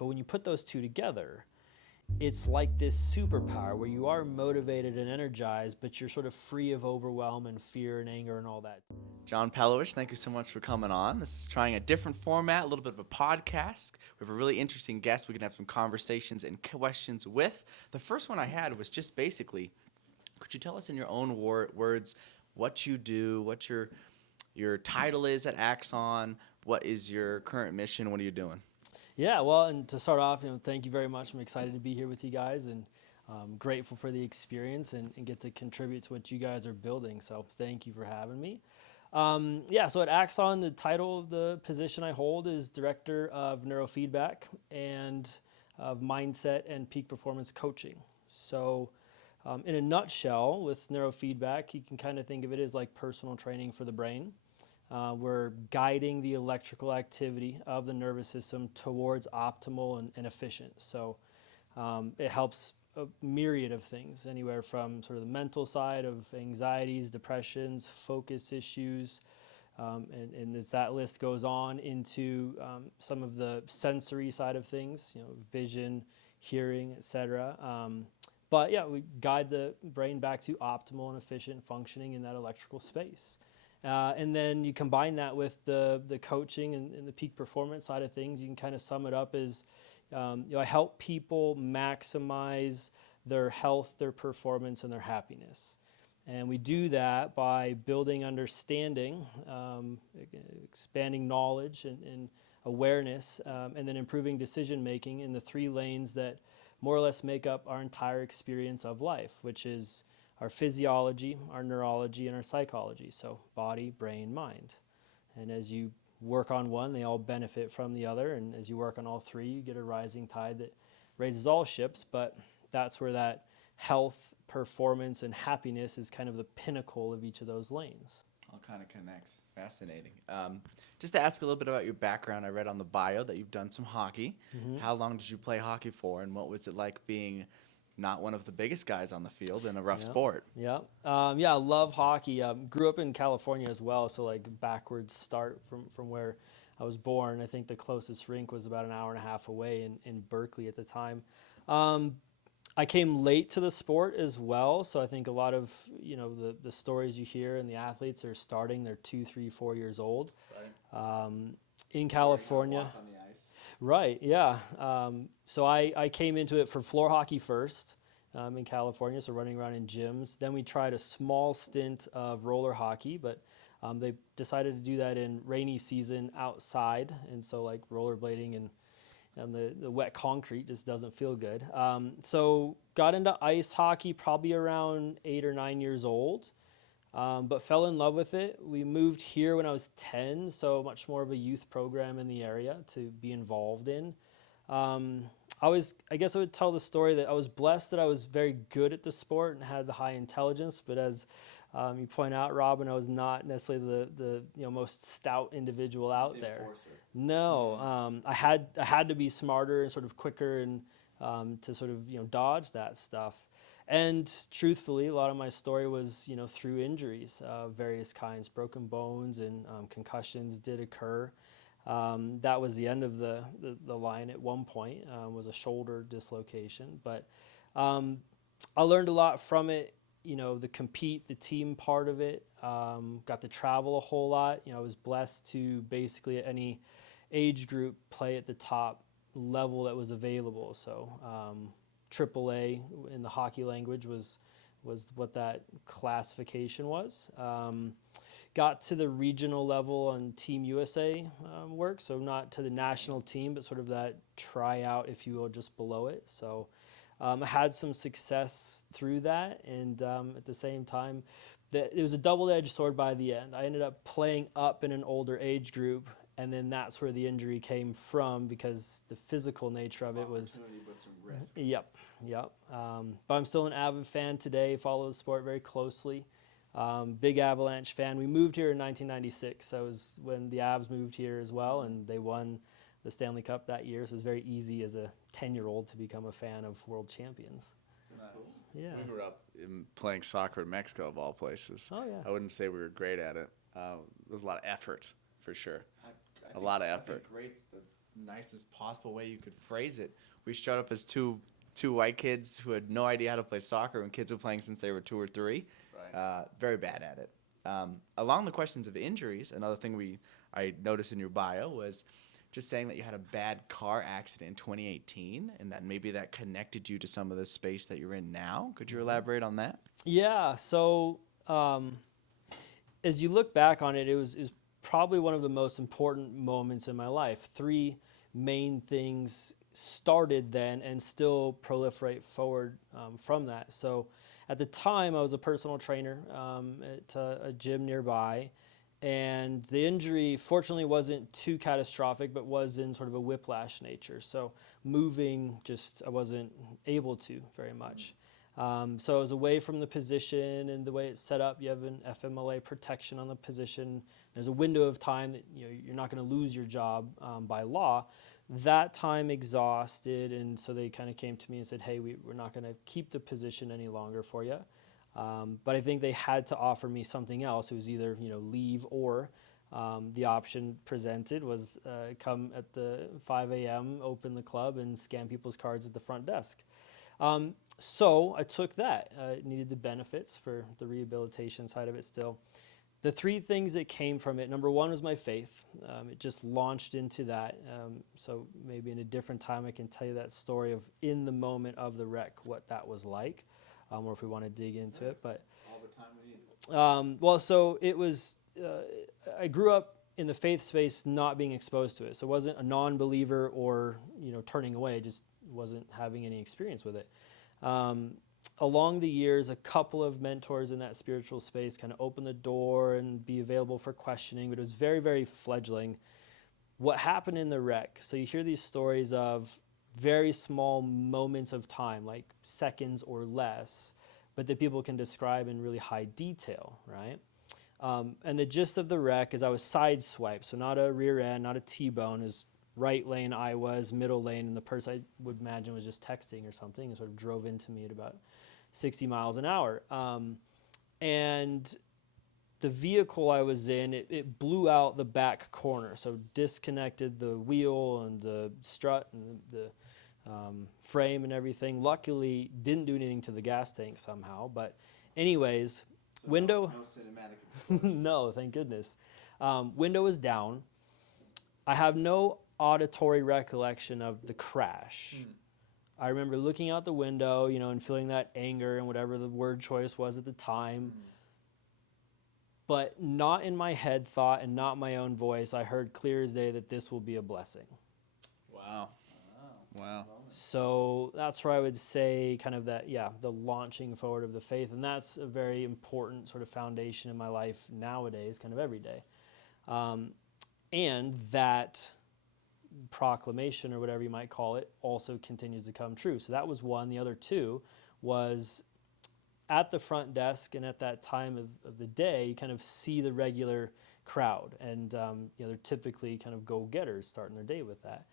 But when you put those two together, it's like this superpower where you are motivated and energized, but you're sort of free of overwhelm and fear and anger and all that. John Pelowich, thank you so much for coming on. This is trying a different format, a little bit of a podcast. We have a really interesting guest we can have some conversations and questions with. The first one I had was just basically, could you tell us in your own words what you do, what your title is at Axon, what is your current mission, what are you doing? Yeah, well, and to start off, thank you very much. I'm excited to be here with you guys, and grateful for the experience and get to contribute to what you guys are building. So thank you for having me. Yeah, so at Axon, the title of the position I hold is Director of Neurofeedback and of Mindset and Peak Performance Coaching. So in a nutshell, with neurofeedback, you can kind of think of it as like personal training for the brain. We're guiding the electrical activity of the nervous system towards optimal and efficient. So it helps a myriad of things, anywhere from sort of the mental side of anxieties, depressions, focus issues, and as that list goes on into some of the sensory side of things, vision, hearing, etc. But yeah, we guide the brain back to optimal and efficient functioning in that electrical space. And then you combine that with the coaching and the peak performance side of things. You can kind of sum it up as I help people maximize their health, their performance, and their happiness. And we do that by building understanding, expanding knowledge and awareness, and then improving decision making in the three lanes that more or less make up our entire experience of life, which is our physiology, our neurology, and our psychology. So body, brain, mind. And as you work on one, they all benefit from the other. And as you work on all three, you get a rising tide that raises all ships. But that's where that health, performance, and happiness is kind of the pinnacle of each of those lanes. All kind of connects. Fascinating. Just to ask a little bit about your background, I read on the bio that you've done some hockey. Mm-hmm. How long did you play hockey for, and what was it like being not one of the biggest guys on the field in a rough sport? Yeah, I love hockey. Grew up in California as well, so like backwards start from where I was born. I think the closest rink was about an hour and a half away in Berkeley at the time. I came late to the sport as well, so I think a lot of the stories you hear and the athletes are starting, they're 2, 3, 4 years old. Right. In California. Walk on the ice. Right, yeah. So I came into it for floor hockey first in California, so running around in gyms. Then we tried a small stint of roller hockey, but they decided to do that in rainy season outside, and so like rollerblading and the wet concrete just doesn't feel good. So got into ice hockey probably around 8 or 9 years old. But fell in love with it. We moved here when I was 10, so much more of a youth program in the area to be involved in. I guess I would tell the story that I was blessed that I was very good at the sport and had the high intelligence, but as you point out, Robin, I was not necessarily the most stout individual out there. Enforcer. No, I had to be smarter and sort of quicker and to sort of dodge that stuff. And truthfully, a lot of my story was, through injuries of various kinds. Broken bones and concussions did occur. That was the end of the line at one point, was a shoulder dislocation. But I learned a lot from it, the team part of it. Got to travel a whole lot. I was blessed to basically at any age group play at the top level that was available. So AAA in the hockey language was what that classification was. Got to the regional level on Team USA work, so not to the national team, but sort of that tryout, if you will, just below it. So I had some success through that, and at the same time, it was a double-edged sword by the end. I ended up playing up in an older age group, and then that's where the injury came from because the physical nature of it was. But some risk. Yep. But I'm still an avid fan today. Follow the sport very closely. Big Avalanche fan. We moved here in 1996. So it was when the Avs moved here as well, and they won the Stanley Cup that year. So it was very easy as a 10-year-old to become a fan of world champions. That's cool. Yeah. We grew up playing soccer in Mexico, of all places. Oh, yeah. I wouldn't say we were great at it. There's a lot of effort, for sure. A lot of effort. I think great's the nicest possible way you could phrase it. We showed up as two white kids who had no idea how to play soccer, and kids were playing since they were 2 or 3. Right. Very bad at it. Along the questions of injuries, another thing I noticed in your bio was just saying that you had a bad car accident in 2018, and that maybe that connected you to some of the space that you're in now. Could you elaborate on that? Yeah. So as you look back on it, it was probably one of the most important moments in my life. Three main things started then and still proliferate forward from that. So at the time, I was a personal trainer at a gym nearby. And the injury, fortunately, wasn't too catastrophic, but was in sort of a whiplash nature. So moving, I wasn't able to very much. So I was away from the position, and the way it's set up, you have an FMLA protection on the position. There's a window of time that you're not going to lose your job by law. That time exhausted, and so they kind of came to me and said, "Hey, we're not going to keep the position any longer for you." But I think they had to offer me something else. It was either leave, or the option presented was come at the 5 a.m., open the club, and scan people's cards at the front desk. So I took that. It needed the benefits for the rehabilitation side of it still. The three things that came from it, number one was my faith. It just launched into that. So maybe in a different time I can tell you that story of in the moment of the wreck, what that was like, or if we want to dig into it. But All the time we need. so it was, I grew up in the faith space not being exposed to it. So it wasn't a non-believer or turning away, just wasn't having any experience with it. Along the years, a couple of mentors in that spiritual space kind of opened the door and be available for questioning, but it was very, very fledgling. What happened in the wreck? So you hear these stories of very small moments of time, like seconds or less, but that people can describe in really high detail, right? And the gist of the wreck is I was sideswiped, so not a rear end, not a T-bone, is right lane I was, middle lane, and the person I would imagine was just texting or something and sort of drove into me at about 60 miles an hour. And the vehicle I was in, it blew out the back corner, so disconnected the wheel and the strut and the frame and everything. Luckily, didn't do anything to the gas tank somehow, but anyways, So window... No cinematic explosion. No, thank goodness. Window was down. I have no auditory recollection of the crash. I remember looking out the window, and feeling that anger and whatever the word choice was at the time. But not in my head thought and not my own voice. I heard clear as day that this will be a blessing. Wow. Wow. So that's where I would say kind of that, the launching forward of the faith. And that's a very important sort of foundation in my life nowadays, kind of every day. And that proclamation, or whatever you might call it, also continues to come true. So that was one. The other two was at the front desk, and at that time of the day, you kind of see the regular crowd. And they're typically kind of go-getters starting their day with that.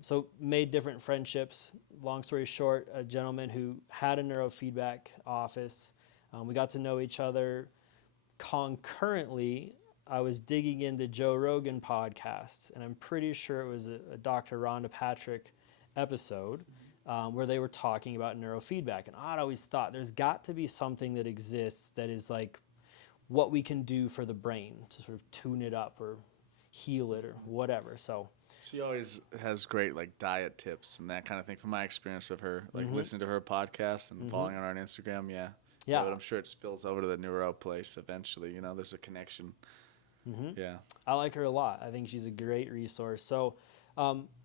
So made different friendships. Long story short, a gentleman who had a neurofeedback office. We got to know each other. Concurrently, I was digging into Joe Rogan podcasts, and I'm pretty sure it was a Dr. Rhonda Patrick episode where they were talking about neurofeedback. And I'd always thought there's got to be something that exists that is like what we can do for the brain to sort of tune it up or heal it or whatever. So She always has great diet tips and that kind of thing. From my experience of her, listening to her podcast and following her on Instagram, yeah. But I'm sure it spills over to the neuro place eventually. There's a connection. Yeah. I like her a lot. I think she's a great resource. So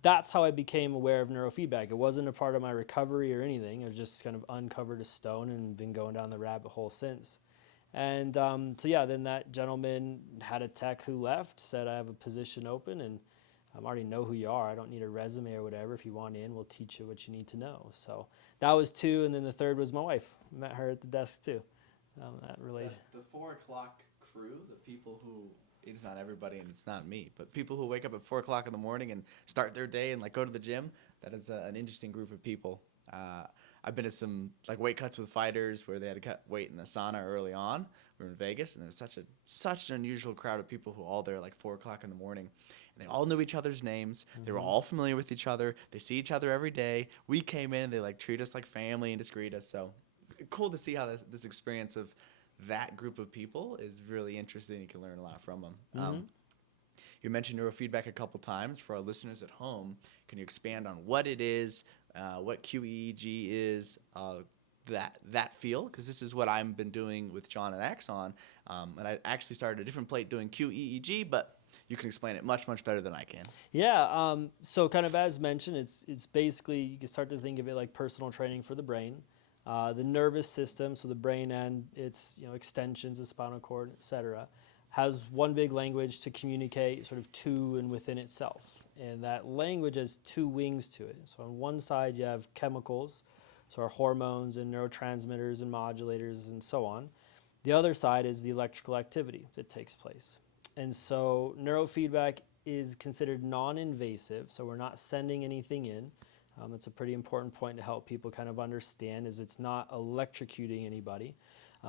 that's how I became aware of neurofeedback. It wasn't a part of my recovery or anything. I just kind of uncovered a stone and been going down the rabbit hole since. And then that gentleman had a tech who left, said, I have a position open, and I already know who you are. I don't need a resume or whatever. If you want in, we'll teach you what you need to know. So that was two, and then the third was my wife. Met her at the desk too. That really... The 4 o'clock crew, the people who... It's not everybody, and it's not me, but people who wake up at 4 o'clock in the morning and start their day and go to the gym, that is an interesting group of people. I've been to some weight cuts with fighters where they had to cut weight in the sauna early on. We were in Vegas, and there was such an unusual crowd of people who all there 4 o'clock in the morning. and they all knew each other's names. They were all familiar with each other. They see each other every day. We came in and they like treat us like family and just greet us. So cool to see how this experience of that group of people is really interesting. You can learn a lot from them. You mentioned neurofeedback a couple times. For our listeners at home, can you expand on what it is, what QEEG is, that field? Because this is what I've been doing with John and Axon. And I actually started a different plate doing QEEG, but you can explain it much, much better than I can. Yeah, so kind of as mentioned, it's basically, you can start to think of it like personal training for the brain. The nervous system, so the brain and its extensions, the spinal cord, etc., has one big language to communicate sort of to and within itself. And that language has two wings to it. So on one side you have chemicals, so our hormones and neurotransmitters and modulators and so on. The other side is the electrical activity that takes place. And so neurofeedback is considered non-invasive, so we're not sending anything in. It's a pretty important point to help people kind of understand, is it's not electrocuting anybody.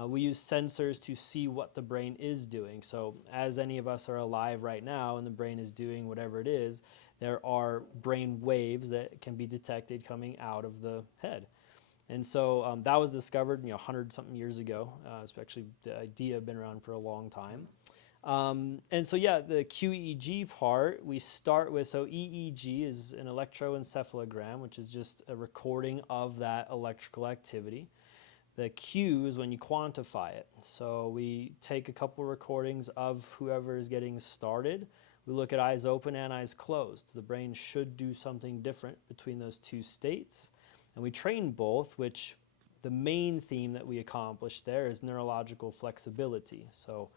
We use sensors to see what the brain is doing. So as any of us are alive right now and the brain is doing whatever it is, there are brain waves that can be detected coming out of the head. And so that was discovered 100-something years ago. It's actually, the idea had been around for a long time. And so yeah, the QEEG part, we start with, so EEG is an electroencephalogram, which is just a recording of that electrical activity. The Q is when you quantify it. So we take a couple recordings of whoever is getting started. We look at eyes open and eyes closed. The brain should do something different between those two states. And we train both, which the main theme that we accomplish there is neurological flexibility. So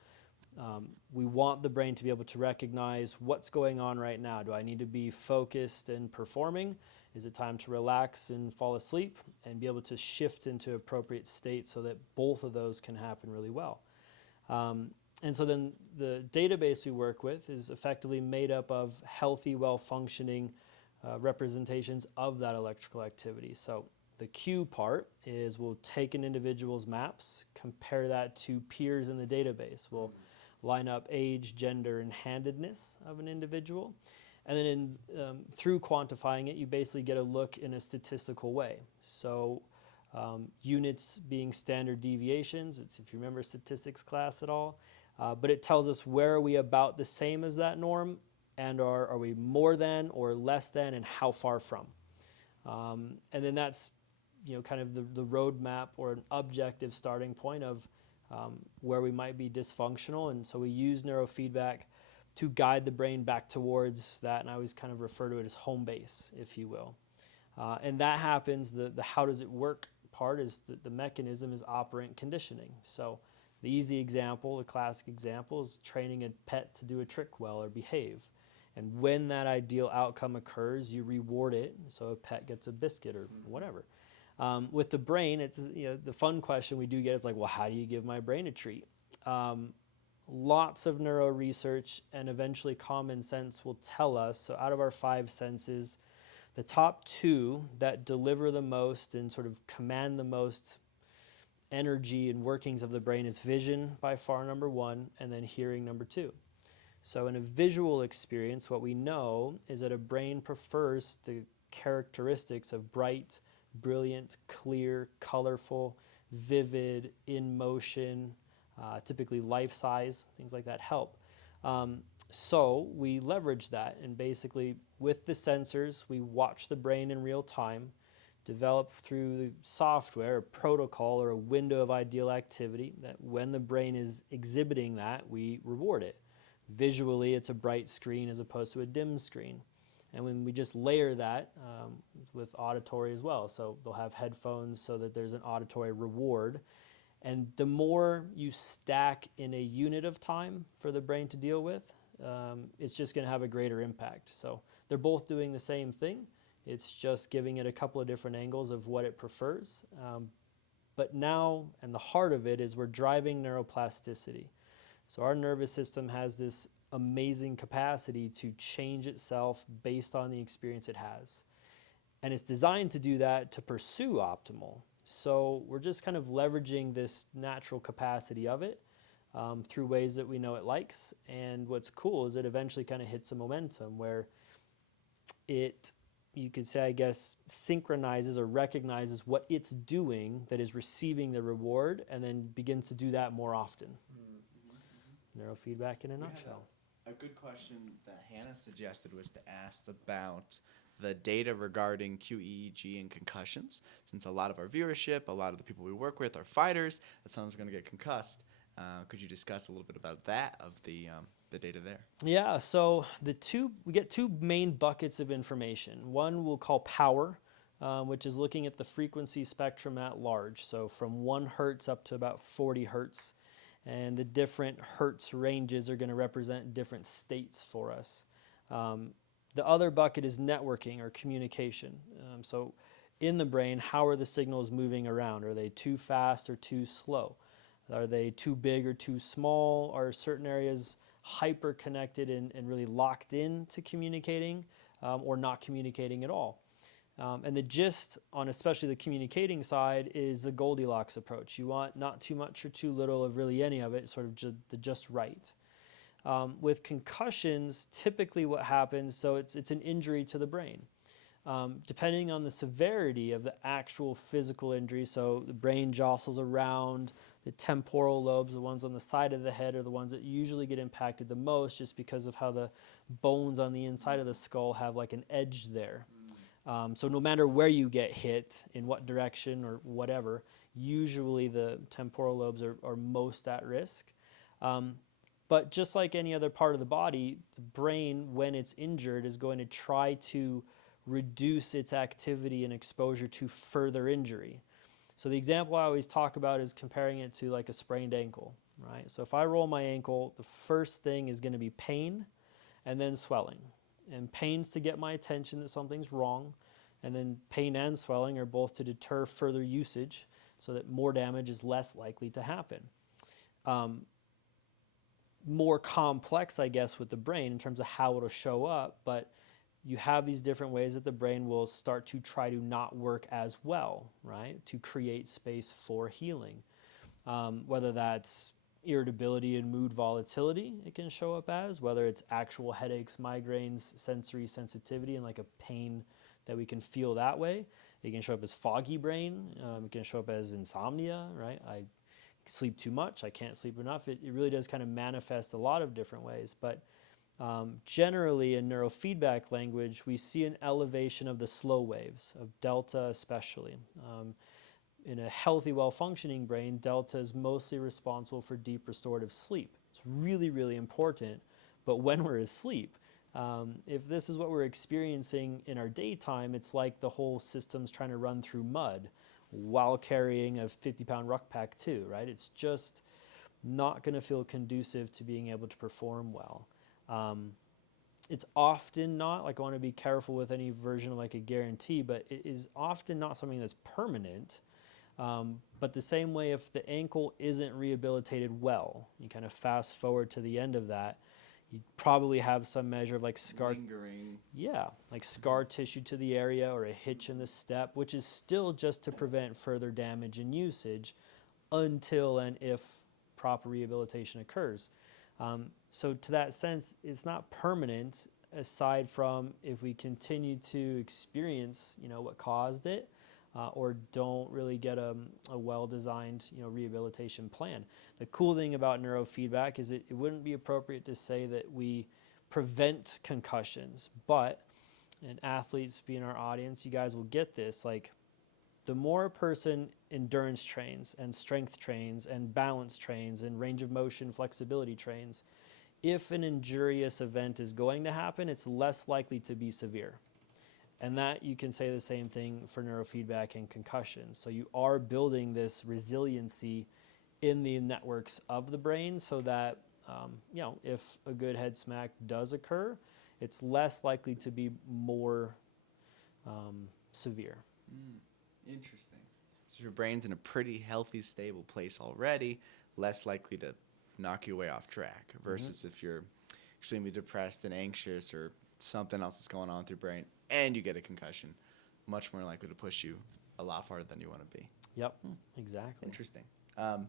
we want the brain to be able to recognize what's going on right now. Do I need to be focused and performing? Is it time to relax and fall asleep? And be able to shift into appropriate states so that both of those can happen really well. And so then the database we work with is effectively made up of healthy, well-functioning representations of that electrical activity. So the Q part is we'll take an individual's maps, compare that to peers in the database. We'll line up age, gender, and handedness of an individual. And then through quantifying it, you basically get a look in a statistical way. So units being standard deviations, it's, if you remember statistics class at all, but it tells us where are we about the same as that norm, and are we more than or less than, and how far from. And then that's kind of the roadmap or an objective starting point of where we might be dysfunctional. And so we use neurofeedback to guide the brain back towards that, and I always kind of refer to it as home base, if you will. And that happens, the how does it work part is the mechanism is operant conditioning. So the easy example, the classic example, is training a pet to do a trick well or behave. And when that ideal outcome occurs, you reward it, so a pet gets a biscuit or whatever. With the brain, it's the fun question we do get is like, well, how do you give my brain a treat? Lots of neuro research and eventually common sense will tell us, so out of our 5 senses, the top 2 that deliver the most and sort of command the most energy and workings of the brain is vision, by far number 1, and then hearing number 2. So in a visual experience, what we know is that a brain prefers the characteristics of bright, brilliant, clear, colorful, vivid, in motion, typically life size, things like that help. So we leverage that, and basically with the sensors, we watch the brain in real time, develop through the software a protocol or a window of ideal activity that when the brain is exhibiting that, we reward it. Visually, it's a bright screen as opposed to a dim screen. And when we just layer that with auditory as well, so they'll have headphones so that there's an auditory reward. And the more you stack in a unit of time for the brain to deal with, it's just going to have a greater impact. So they're both doing the same thing. It's just giving it a couple of different angles of what it prefers. But now, and the heart of it is we're driving neuroplasticity. So our nervous system has this amazing capacity to change itself based on the experience it has. And it's designed to do that to pursue optimal. So we're just kind of leveraging this natural capacity of it. through ways that we know it likes. And what's cool is it eventually kind of hits a momentum where it, you could say, I guess, synchronizes or recognizes what it's doing that is receiving the reward, and then begins to do that more often. Neurofeedback in a nutshell. A good question that Hannah suggested was to ask about the data regarding QEEG and concussions. Since a lot of our viewership, a lot of the people we work with are fighters, that someone's going to get concussed. Could you discuss a little bit about that, of the data there? Yeah, so we get two main buckets of information. One we'll call power, which is looking at the frequency spectrum at large. So from 1 hertz up to about 40 hertz. And the different hertz ranges are going to represent different states for us. The other bucket is networking or communication. So in the brain, how are the signals moving around? Are they too fast or too slow? Are they too big or too small? Are certain areas hyper connected and really locked in to communicating, or not communicating at all? And the gist on especially the communicating side is the Goldilocks approach. You want not too much or too little of really any of it, sort of just right. With concussions, typically what happens, so it's an injury to the brain. Depending on the severity of the actual physical injury, so the brain jostles around, the temporal lobes, the ones on the side of the head, are the ones that usually get impacted the most, just because of how the bones on the inside of the skull have like an edge there. So no matter where you get hit, in what direction or whatever, usually the temporal lobes are most at risk. But just like any other part of the body, the brain, when it's injured, is going to try to reduce its activity and exposure to further injury. So the example I always talk about is comparing it to like a sprained ankle, right? So if I roll my ankle, the first thing is going to be pain and then swelling. And pain's to get my attention that something's wrong, and then pain and swelling are both to deter further usage so that more damage is less likely to happen. More complex, I guess, with the brain in terms of how it'll show up, but you have these different ways that the brain will start to try to not work as well, right? To create space for healing. Whether that's irritability and mood volatility, it can show up as, whether it's actual headaches, migraines, sensory sensitivity, and like a pain that we can feel that way. It can show up as foggy brain. It can show up as insomnia, right? I sleep too much, I can't sleep enough. It really does kind of manifest a lot of different ways. But generally in neurofeedback language, we see an elevation of the slow waves, of delta especially. In a healthy, well-functioning brain, delta is mostly responsible for deep restorative sleep. It's really, really important. But when we're asleep, if this is what we're experiencing in our daytime, it's like the whole system's trying to run through mud while carrying a 50-pound ruck pack too, right? It's just not going to feel conducive to being able to perform well. It's often not, like, I want to be careful with any version of like a guarantee, but it is often not something that's permanent. But the same way, if the ankle isn't rehabilitated well, you kind of fast forward to the end of that, you probably have some measure of like scar, Lingering. yeah, like scar tissue to the area or a hitch in the step, which is still just to prevent further damage and usage until and if proper rehabilitation occurs. So to that sense, it's not permanent, aside from if we continue to experience, what caused it, or don't really get a well-designed, rehabilitation plan. The cool thing about neurofeedback is it wouldn't be appropriate to say that we prevent concussions, but, and athletes being our audience, you guys will get this, like, the more a person endurance trains and strength trains and balance trains and range of motion flexibility trains, if an injurious event is going to happen, it's less likely to be severe. And that, you can say the same thing for neurofeedback and concussions. So you are building this resiliency in the networks of the brain so that, if a good head smack does occur, it's less likely to be more severe. Interesting. So your brain's in a pretty healthy, stable place already, less likely to knock you away off track, versus if you're extremely depressed and anxious or something else is going on with your brain and you get a concussion, much more likely to push you a lot farther than you want to be. Yep, exactly. Interesting. Can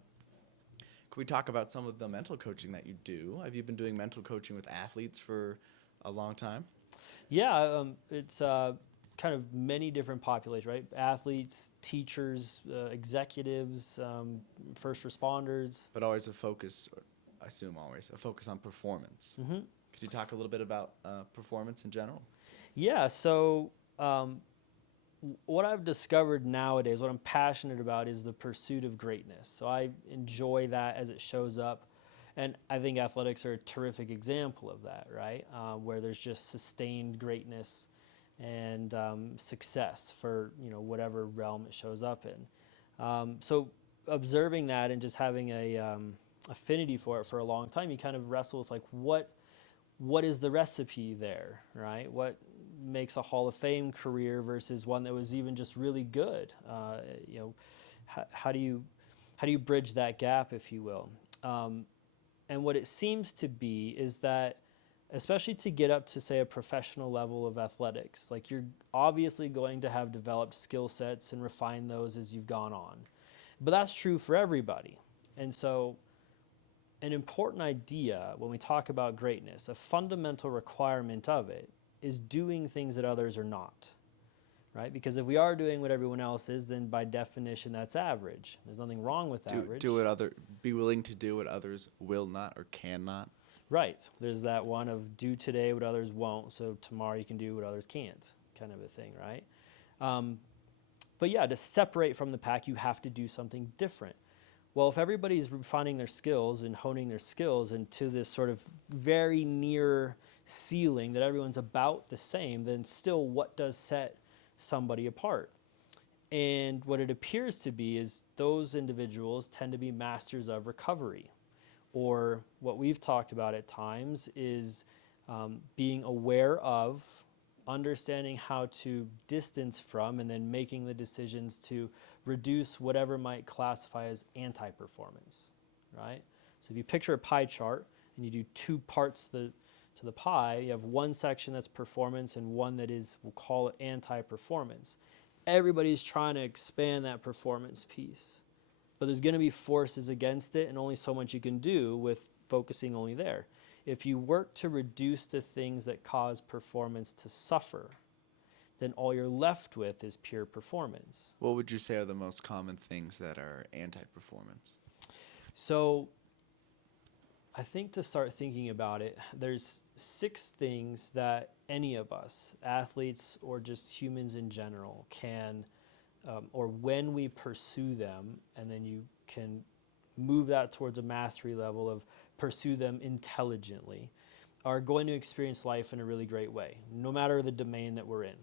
Can we talk about some of the mental coaching that you do? Have you been doing mental coaching with athletes for a long time? Yeah, it's kind of many different populations, right? Athletes, teachers, executives, first responders. But always a focus, I assume always, a focus on performance. Mm-hmm. Could you talk a little bit about performance in general? Yeah, so what I've discovered nowadays, what I'm passionate about is the pursuit of greatness. So I enjoy that as it shows up. And I think athletics are a terrific example of that, right? Where there's just sustained greatness and success for whatever realm it shows up in. So observing that and just having a affinity for it for a long time, you kind of wrestle with like what is the recipe there, right? What makes a Hall of Fame career versus one that was even just really good? How do you bridge that gap, if you will? And what it seems to be is that, especially to get up to, say, a professional level of athletics, like you're obviously going to have developed skill sets and refine those as you've gone on. But that's true for everybody. And so an important idea when we talk about greatness, a fundamental requirement of it, is doing things that others are not. Right? Because if we are doing what everyone else is, then by definition that's average. There's nothing wrong with average. Be willing to do what others will not or cannot. Right. There's that one of do today what others won't, so tomorrow you can do what others can't, kind of a thing, right? But yeah, to separate from the pack, you have to do something different. Well, if everybody's refining their skills and honing their skills into this sort of very near ceiling that everyone's about the same, then still what does set somebody apart? And what it appears to be is those individuals tend to be masters of recovery, or what we've talked about at times is being aware of, understanding how to distance from, and then making the decisions to reduce whatever might classify as anti-performance, right? So if you picture a pie chart and you do two parts to the pie, you have one section that's performance and one that is, we'll call it anti-performance. Everybody's trying to expand that performance piece, but there's going to be forces against it and only so much you can do with focusing only there. If you work to reduce the things that cause performance to suffer, then all you're left with is pure performance. What would you say are the most common things that are anti-performance? So I think to start thinking about it, there's 6 things that any of us, athletes or just humans in general, can, or when we pursue them, and then you can move that towards a mastery level of pursue them intelligently, are going to experience life in a really great way, no matter the domain that we're in.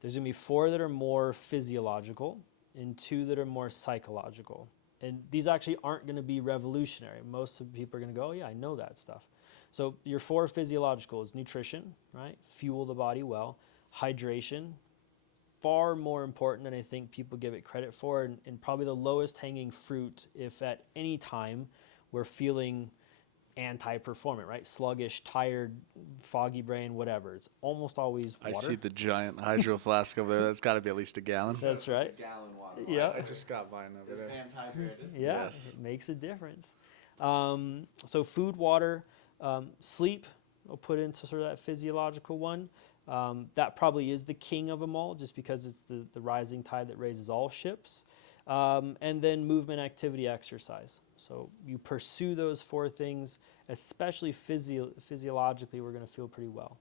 There's going to be 4 that are more physiological and 2 that are more psychological. And these actually aren't going to be revolutionary. Most of the people are going to go, oh yeah, I know that stuff. So your 4 physiological is nutrition, right? Fuel the body well. Hydration, far more important than I think people give it credit for, and probably the lowest hanging fruit if at any time we're feeling anti-performant, right? Sluggish, tired, foggy brain, whatever. It's almost always water. I see the giant hydro flask over there. That's got to be at least a gallon. That's right. A gallon water. Yeah. I just got mine over This there. man's hydrated. Yeah, Yes. it makes a difference. So food, water, sleep, I'll put into sort of that physiological one. That probably is the king of them all, just because it's the rising tide that raises all ships. And then movement, activity, exercise. So you pursue those 4 things, especially physiologically, we're going to feel pretty well.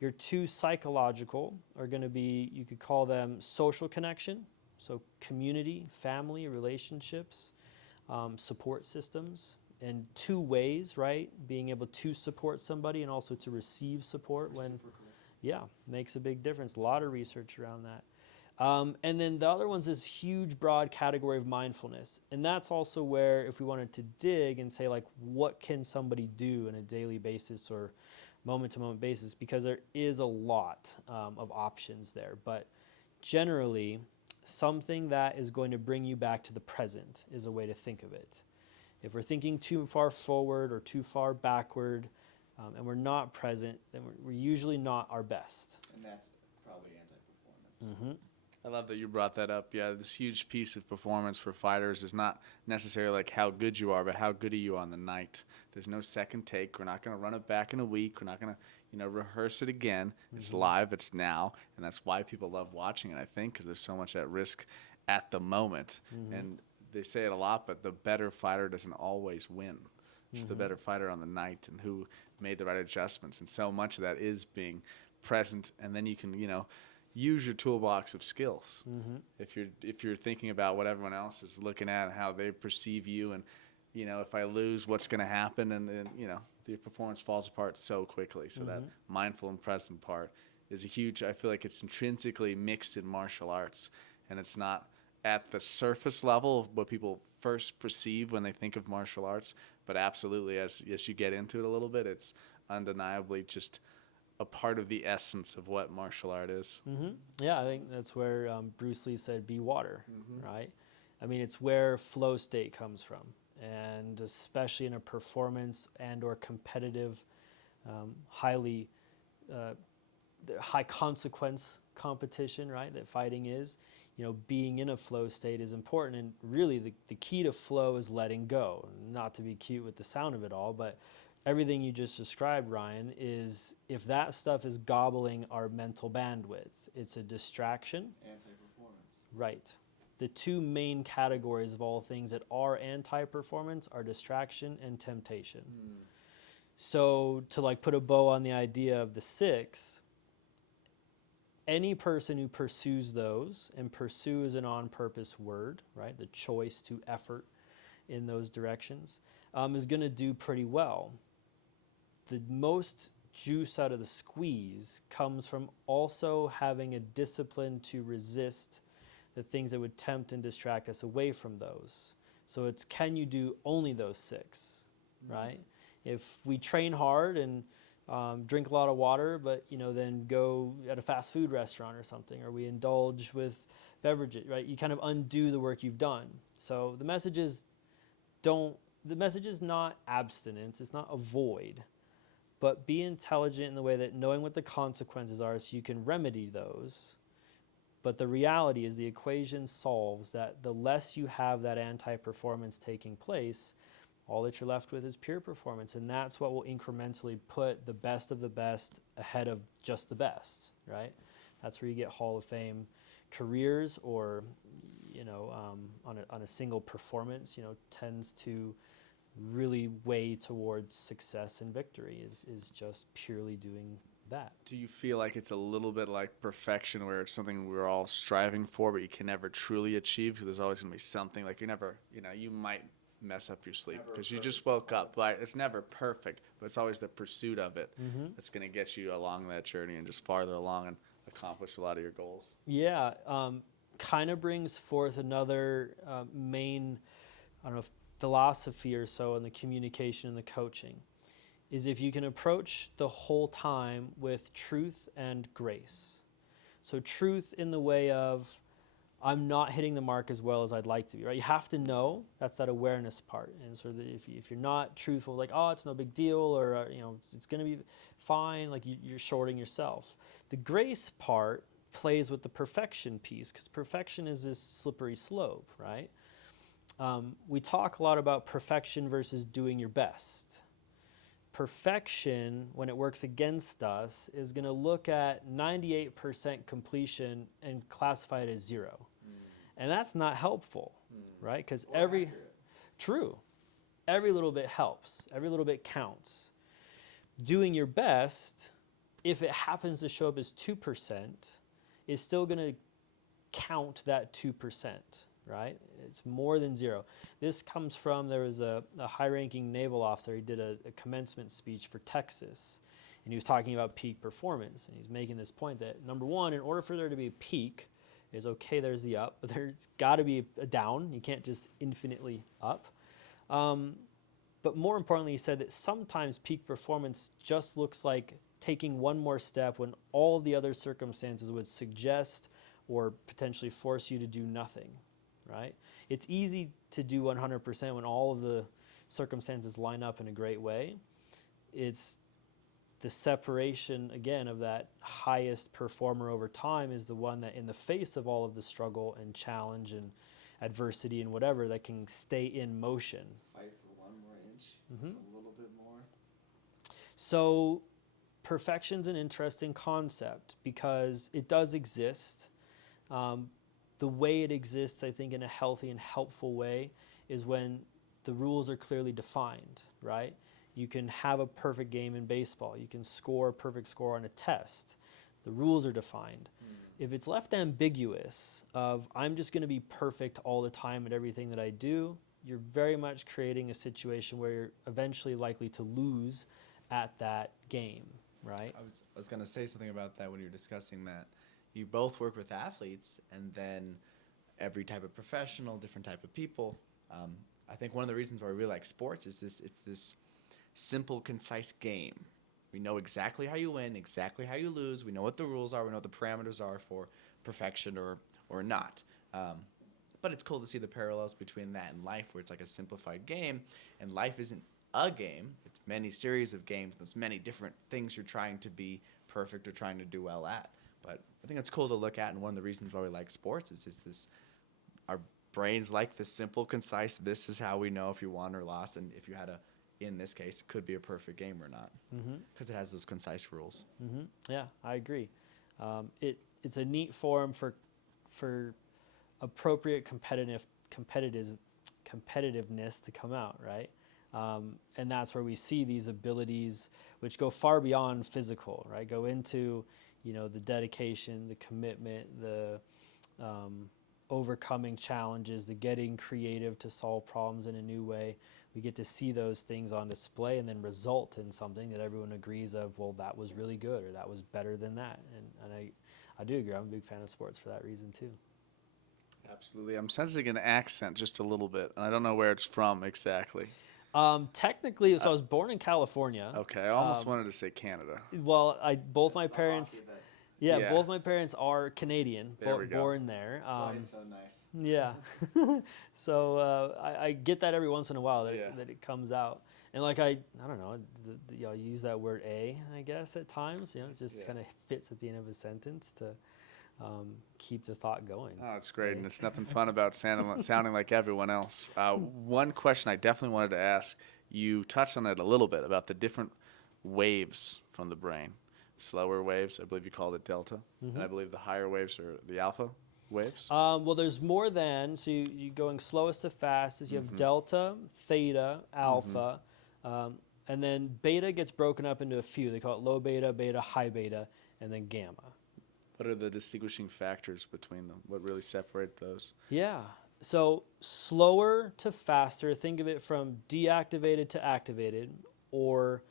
Your 2 psychological are going to be, you could call them social connection, so community, family, relationships, support systems, and 2 ways, right? Being able to support somebody and also to receive support makes a big difference. A lot of research around that. And then the other one's this huge, broad category of mindfulness. And that's also where, if we wanted to dig and say, like, what can somebody do on a daily basis or moment-to-moment basis? Because there is a lot of options there. But generally, something that is going to bring you back to the present is a way to think of it. If we're thinking too far forward or too far backward, and we're not present, then we're usually not our best. And that's probably anti-performance. Mm-hmm. I love that you brought that up. Yeah, this huge piece of performance for fighters is not necessarily like how good you are, but how good are you on the night. There's no second take. We're not going to run it back in a week. We're not going to, rehearse it again. It's live. It's now, and that's why people love watching it. I think because there's so much at risk at the moment, and they say it a lot, but the better fighter doesn't always win. It's the better fighter on the night and who made the right adjustments, and so much of that is being present, and then you can, use your toolbox of skills. If you're thinking about what everyone else is looking at and how they perceive you, and if I lose, what's going to happen, and then the performance falls apart so quickly. So that mindful and present part is a huge. I feel like it's intrinsically mixed in martial arts, and it's not at the surface level of what people first perceive when they think of martial arts, but absolutely as you get into it a little bit, it's undeniably just a part of the essence of what martial art is. Yeah, I think that's where Bruce Lee said, "Be water," right? I mean, it's where flow state comes from, and especially in a performance and/or competitive, highly high consequence competition, right? That fighting is, being in a flow state is important, and really the key to flow is letting go. Not to be cute with the sound of it all, but everything you just described, Ryan, is if that stuff is gobbling our mental bandwidth, it's a distraction. Anti-performance. Right. The two main categories of all things that are anti-performance are distraction and temptation. So to put a bow on the idea of the 6, any person who pursues those, and pursue is an on-purpose word, right? The choice to effort in those directions, is going to do pretty well. The most juice out of the squeeze comes from also having a discipline to resist the things that would tempt and distract us away from those. So it's, can you do only those 6, right? If we train hard and drink a lot of water, but then go at a fast food restaurant or something, or we indulge with beverages, right? You kind of undo the work you've done. So the message is not abstinence, it's not avoid, but be intelligent in the way that knowing what the consequences are so you can remedy those. But the reality is the equation solves that the less you have that anti-performance taking place, all that you're left with is pure performance. And that's what will incrementally put the best of the best ahead of just the best, right? That's where you get Hall of Fame careers, or, on a single performance, tends to really weigh towards success and victory is just purely doing that. Do you feel like it's a little bit like perfection, where it's something we're all striving for, but you can never truly achieve because there's always going to be something, like you're never, you might mess up your sleep because you just woke up. Like, it's never perfect, but it's always the pursuit of it that's going to get you along that journey and just farther along and accomplish a lot of your goals. Yeah, kind of brings forth another main, philosophy or so in the communication and the coaching, is if you can approach the whole time with truth and grace. So truth in the way of, I'm not hitting the mark as well as I'd like to be, right? You have to know, that's that awareness part. And so that if you're not truthful, like, oh, it's no big deal, or, it's going to be fine, like you're shorting yourself. The grace part plays with the perfection piece, because perfection is this slippery slope, right? We talk a lot about perfection versus doing your best. Perfection, when it works against us, is going to look at 98% completion and classify it as 0. And that's not helpful, right? Because every little bit helps. Every little bit counts. Doing your best, if it happens to show up as 2%, is still going to count that 2%, right? It's more than 0. This comes from, there was a high-ranking naval officer. He did a commencement speech for Texas, and he was talking about peak performance. And he's making this point that, number one, in order for there to be a peak, is okay, there's the up, but there's got to be a down. You can't just infinitely up. But more importantly, he said that sometimes peak performance just looks like taking one more step when all of the other circumstances would suggest or potentially force you to do nothing, right? It's easy to do 100% when all of the circumstances line up in a great way. It's the separation, again, of that highest performer over time is the one that, in the face of all of the struggle and challenge and adversity and whatever, that can stay in motion. Fight for one more inch, a little bit more. So perfection's an interesting concept because it does exist. The way it exists, I think, in a healthy and helpful way is when the rules are clearly defined, right? You can have a perfect game in baseball. You can score a perfect score on a test. The rules are defined. If it's left ambiguous of I'm just going to be perfect all the time at everything that I do, you're very much creating a situation where you're eventually likely to lose at that game, right? I was going to say something about that when you were discussing that. You both work with athletes, and then every type of professional, different type of people. I think one of the reasons why I really like sports is it's this simple, concise game. We know exactly how you win, exactly how you lose. We know what the rules are. We know what the parameters are for perfection or not. But it's cool to see the parallels between that and life, where it's like a simplified game, and life isn't a game. It's many series of games. There's many different things you're trying to be perfect or trying to do well at. But I think it's cool to look at, and one of the reasons why we like sports is it's this, our brains like this simple, concise, this is how we know if you won or lost, and if you had in this case, it could be a perfect game or not, because it has those concise rules. Yeah, I agree. It's a neat forum for appropriate competitiveness to come out, right? And that's where we see these abilities which go far beyond physical, right? Go into, the dedication, the commitment, the overcoming challenges, the getting creative to solve problems in a new way. We get to see those things on display and then result in something that everyone agrees of, well, that was really good, or that was better than that. And I do agree. I'm a big fan of sports for that reason too. Absolutely. I'm sensing an accent just a little bit. I don't know where it's from exactly. Technically, so I was born in California. Okay, I almost wanted to say Canada. Well, both my parents are Canadian, born there. That's why it's so nice. Yeah. So I get that every once in a while that it comes out. And like I don't know, I use that word I guess at times. It just kind of fits at the end of a sentence to keep the thought going. Oh, it's great, and it's nothing fun about sounding like everyone else. One question I definitely wanted to ask, you touched on it a little bit about the different waves from the brain. Slower waves, I believe you called it delta, and I believe the higher waves are the alpha waves. Well, there's more than, so you going slowest to fastest, you have delta, theta, alpha, and then beta gets broken up into a few. They call it low beta, beta, high beta, and then gamma. What are the distinguishing factors between them? What really separate those? Yeah. So slower to faster, think of it from deactivated to activated, or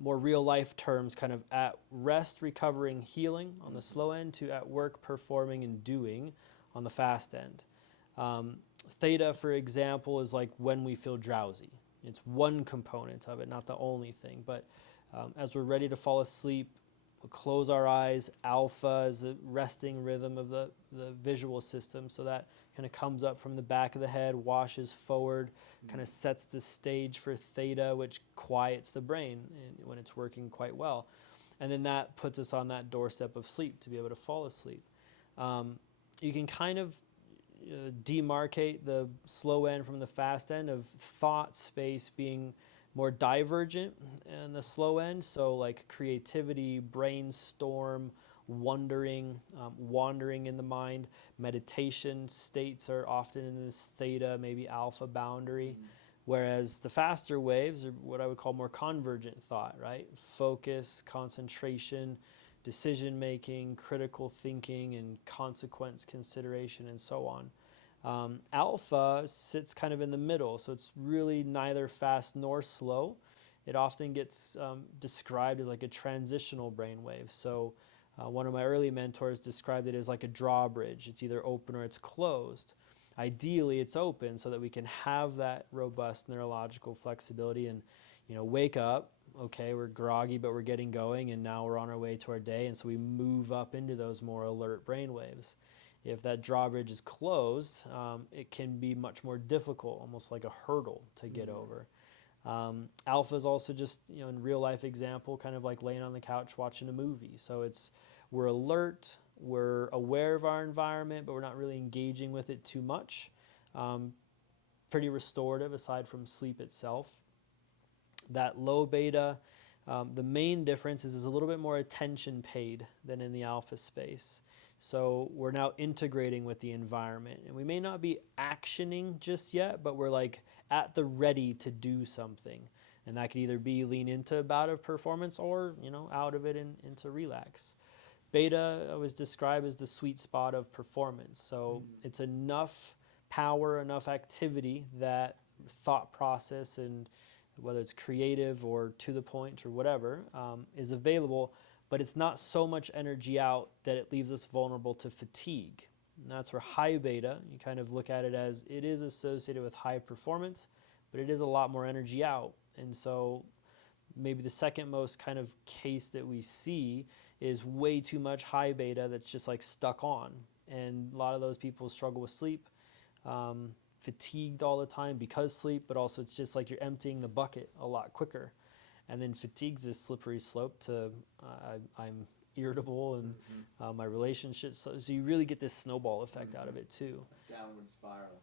more real life terms, kind of at rest, recovering, healing on the slow end, to at work, performing, and doing on the fast end. Theta, for example, is like when we feel drowsy. It's one component of it, not the only thing. But as we're ready to fall asleep, we'll close our eyes. Alpha is a resting rhythm of the visual system, so that kind of comes up from the back of the head, washes forward, kind of sets the stage for theta, which quiets the brain when it's working quite well. And then that puts us on that doorstep of sleep to be able to fall asleep. You can kind of demarcate the slow end from the fast end of thought space being more divergent in the slow end, so like creativity, brainstorm, wandering in the mind. Meditation states are often in this theta, maybe alpha boundary, whereas the faster waves are what I would call more convergent thought, right? Focus, concentration, decision making, critical thinking, and consequence consideration, and so on. Alpha sits kind of in the middle, so it's really neither fast nor slow. It often gets described as like a transitional brainwave. So one of my early mentors described it as like a drawbridge. It's either open or it's closed. Ideally, it's open so that we can have that robust neurological flexibility and, wake up. Okay, we're groggy, but we're getting going, and now we're on our way to our day, and so we move up into those more alert brainwaves. If that drawbridge is closed, it can be much more difficult, almost like a hurdle to get over. Alpha is also just, in real life example, kind of like laying on the couch watching a movie. So we're alert, we're aware of our environment, but we're not really engaging with it too much. Pretty restorative aside from sleep itself. That low beta, the main difference is there's a little bit more attention paid than in the alpha space. So we're now integrating with the environment, and we may not be actioning just yet, but we're like at the ready to do something. And that could either be lean into a bout of performance or, out of it and into relax. Beta I always describe as the sweet spot of performance. So it's enough power, enough activity that thought process, and whether it's creative or to the point or whatever, is available, but it's not so much energy out that it leaves us vulnerable to fatigue. And that's where high beta, you kind of look at it as it is associated with high performance, but it is a lot more energy out. And so maybe the second most kind of case that we see is way too much high beta that's just like stuck on. And a lot of those people struggle with sleep, fatigued all the time because sleep, but also it's just like you're emptying the bucket a lot quicker. And then fatigue's this slippery slope to I'm irritable and my relationships. So you really get this snowball effect out of it too. Downward spiral.